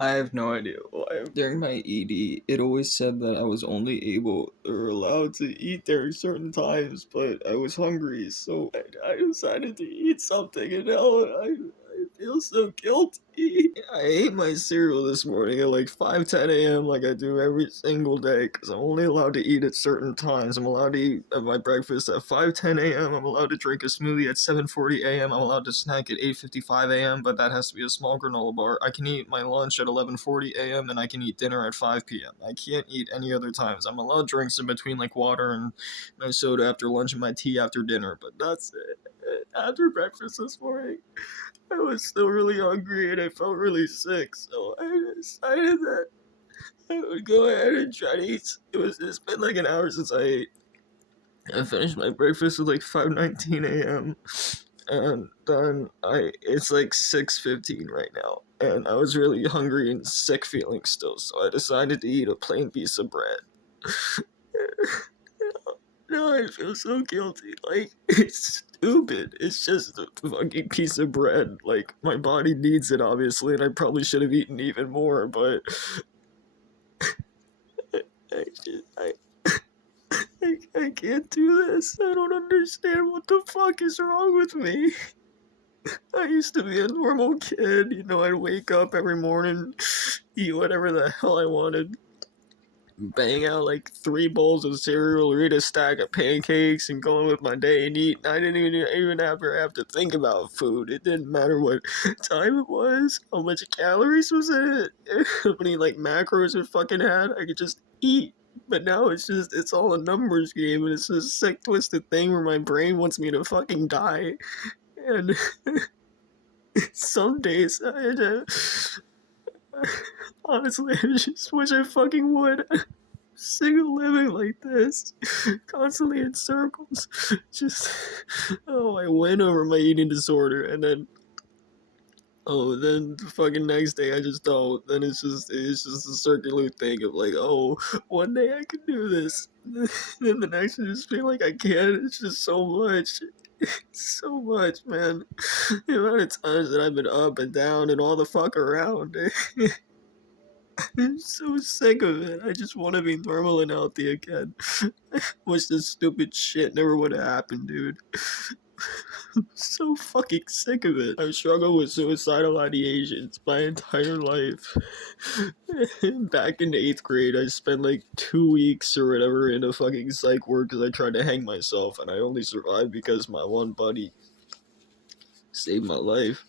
I have no idea why. During my ED, it always said that I was only able or allowed to eat during certain times, but I was hungry, so I decided to eat something, and now I feel so guilty. I ate my cereal this morning at like 5:10 a.m. like I do every single day, because I'm only allowed to eat at certain times. I'm allowed to eat at my breakfast at 5:10 a.m. I'm allowed to drink a smoothie at 7:40 a.m. I'm allowed to snack at 8:55 a.m., but that has to be a small granola bar. I can eat my lunch at 11:40 a.m. and I can eat dinner at 5 p.m. I can't eat any other times. I'm allowed drinks in between like water and my soda after lunch and my tea after dinner, but that's it. After breakfast this morning, I was still really hungry and I felt really sick, so I decided that I would go ahead and try to eat. It's been like an hour since I ate. I finished my breakfast at like 5:19 a.m. and then it's like 6:15 right now, and I was really hungry and sick feeling still, so I decided to eat a plain piece of bread. Now I feel so guilty. Like, it's stupid. It's just a fucking piece of bread. Like, my body needs it, obviously, and I probably should have eaten even more, but I just, I can't do this. I don't understand what the fuck is wrong with me. I used to be a normal kid. I'd wake up every morning, eat whatever the hell I wanted, bang out like 3 bowls of cereal or eat a stack of pancakes and go on with my day and eat. I didn't even ever have to think about food. It didn't matter what time it was, how much calories was in it, how many like macros it fucking had. I could just eat. But now it's all a numbers game, and it's this sick twisted thing where my brain wants me to fucking die. And some days honestly, I just wish I fucking would. Sick of living like this, constantly in circles. Just, oh, I win over my eating disorder, and then the fucking next day I just don't. Then it's just a circular thing of like, oh, one day I can do this. Then the next day I just feel like I can't. It's just so much. So much, man. The amount of times that I've been up and down and all the fuck around. I'm so sick of it. I just want to be normal and healthy again. Wish this stupid shit never would have happened, dude. I'm so fucking sick of it. I've struggled with suicidal ideations my entire life. Back in 8th grade, I spent like 2 weeks or whatever in a fucking psych ward because I tried to hang myself, and I only survived because my one buddy saved my life.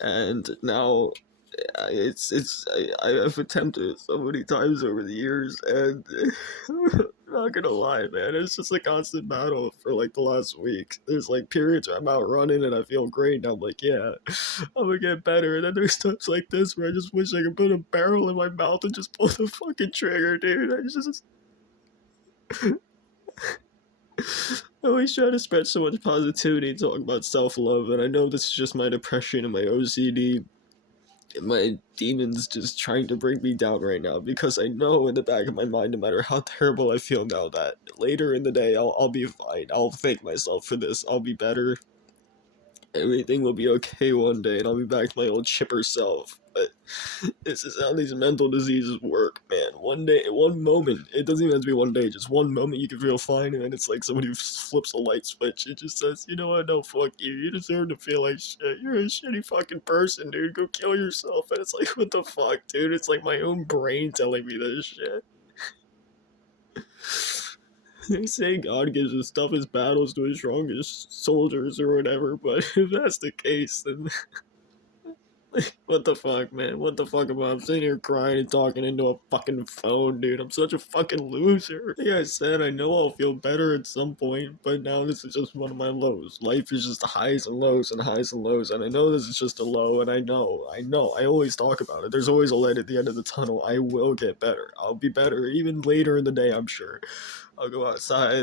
And now I've attempted it so many times over the years, and I'm not gonna lie, man, it's just a constant battle for like the last week. There's like periods where I'm out running and I feel great, and I'm like, yeah, I'm gonna get better. And then there's times like this where I just wish I could put a barrel in my mouth and just pull the fucking trigger, dude. I always try to spread so much positivity and talk about self love, and I know this is just my depression and my OCD, my demons just trying to bring me down right now, because I know in the back of my mind, no matter how terrible I feel now, that later in the day I'll be fine. I'll thank myself for this. I'll be better. Everything will be okay one day, and I'll be back to my old chipper self. But this is how these mental diseases work, man. One day, one moment, it doesn't even have to be one day, just one moment you can feel fine, and then it's like somebody flips a light switch. It just says, you know what, no, fuck you. You deserve to feel like shit. You're a shitty fucking person, dude. Go kill yourself. And it's like, what the fuck, dude? It's like my own brain telling me this shit. They say God gives his toughest battles to his strongest soldiers or whatever, but if that's the case, then what the fuck, man? What the fuck am I? I'm sitting here crying and talking into a fucking phone, dude. I'm such a fucking loser. Like I said, I know I'll feel better at some point, but now this is just one of my lows. Life is just highs and lows and highs and lows, and I know this is just a low, and I always talk about it. There's always a light at the end of the tunnel. I will get better. I'll be better, even later in the day, I'm sure. I'll go outside,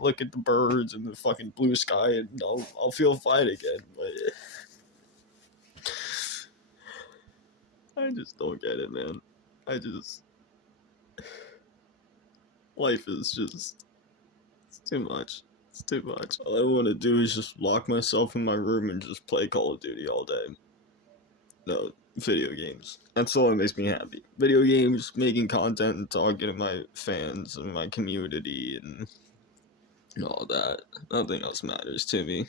look at the birds and the fucking blue sky, and I'll feel fine again, but I just don't get it, man. I just life is just it's too much. It's too much. All I want to do is just lock myself in my room and just play Call of Duty all day. No, video games. That's all that makes me happy. Video games, making content, and talking to my fans and my community and all that. Nothing else matters to me.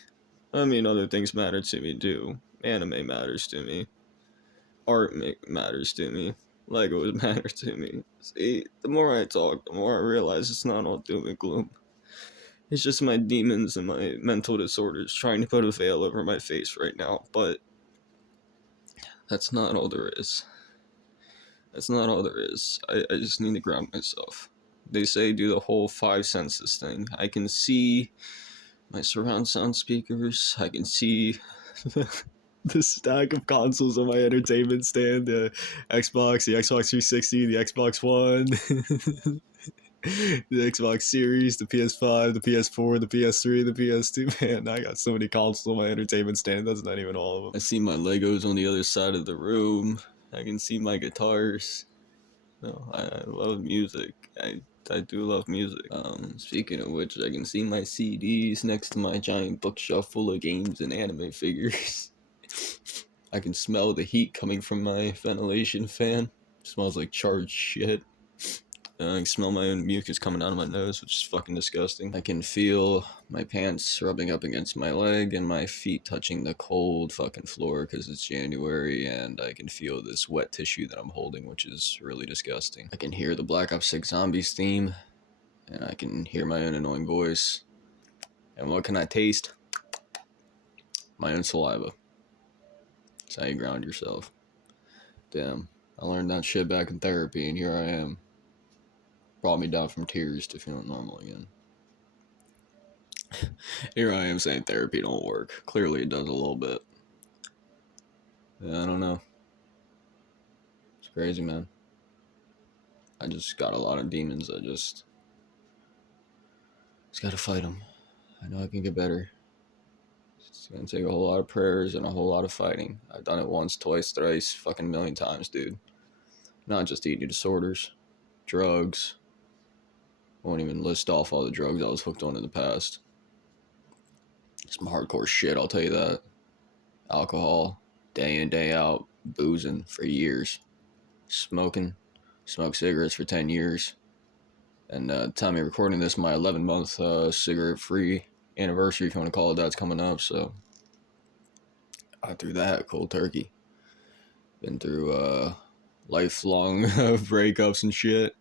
I mean, other things matter to me too. Anime matters to me. Art matters to me. Legos matter to me. See, the more I talk, the more I realize it's not all doom and gloom. It's just my demons and my mental disorders trying to put a veil over my face right now, but that's not all there is. That's not all there is. I just need to ground myself. They say do the whole five senses thing. I can see my surround sound speakers. I can see the stack of consoles on my entertainment stand, the Xbox 360, the Xbox One, the Xbox Series, the PS5, the PS4, the PS3, the PS2. Man, I got so many consoles on my entertainment stand. That's not even all of them. I see my Legos on the other side of the room. I can see my guitars. No, I love music. I do love music. Speaking of which, I can see my CDs next to my giant bookshelf full of games and anime figures. I can smell the heat coming from my ventilation fan. It smells like charged shit. I can smell my own mucus coming out of my nose, which is fucking disgusting. I can feel my pants rubbing up against my leg and my feet touching the cold fucking floor because it's January, and I can feel this wet tissue that I'm holding, which is really disgusting. I can hear the Black Ops 6 Zombies theme, and I can hear my own annoying voice. And what can I taste? My own saliva. That's how you ground yourself. Damn, I learned that shit back in therapy, and here I am. Brought me down from tears to feeling normal again. Here I am saying therapy don't work. Clearly it does a little bit. Yeah, I don't know. It's crazy, man. I just got a lot of demons. I just gotta fight them. I know I can get better. It's gonna take a whole lot of prayers and a whole lot of fighting. I've done it once, twice, thrice, fucking a million times, dude. Not just eating disorders, drugs. I won't even list off all the drugs I was hooked on in the past. Some hardcore shit, I'll tell you that. Alcohol, day in, day out, boozing for years. Smoked cigarettes for 10 years. And time of recording this, my 11-month cigarette-free anniversary, if you want to call it, that's coming up, so I threw that cold turkey. Been through lifelong breakups and shit.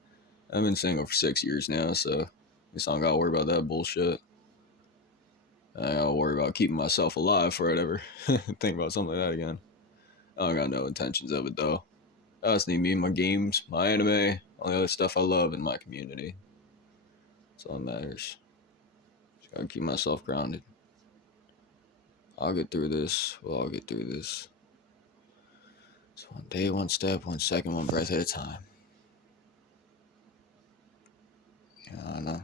I've been single for 6 years now, so I guess I don't gotta worry about that bullshit. I gotta worry about keeping myself alive before I ever think about something like that again. I don't got no intentions of it, though. I just need me, my games, my anime, all the other stuff I love in my community. That's all that matters. Just gotta keep myself grounded. I'll get through this. We'll all get through this. It's one day, one step, 1 second, one breath at a time. Yeah, I don't know.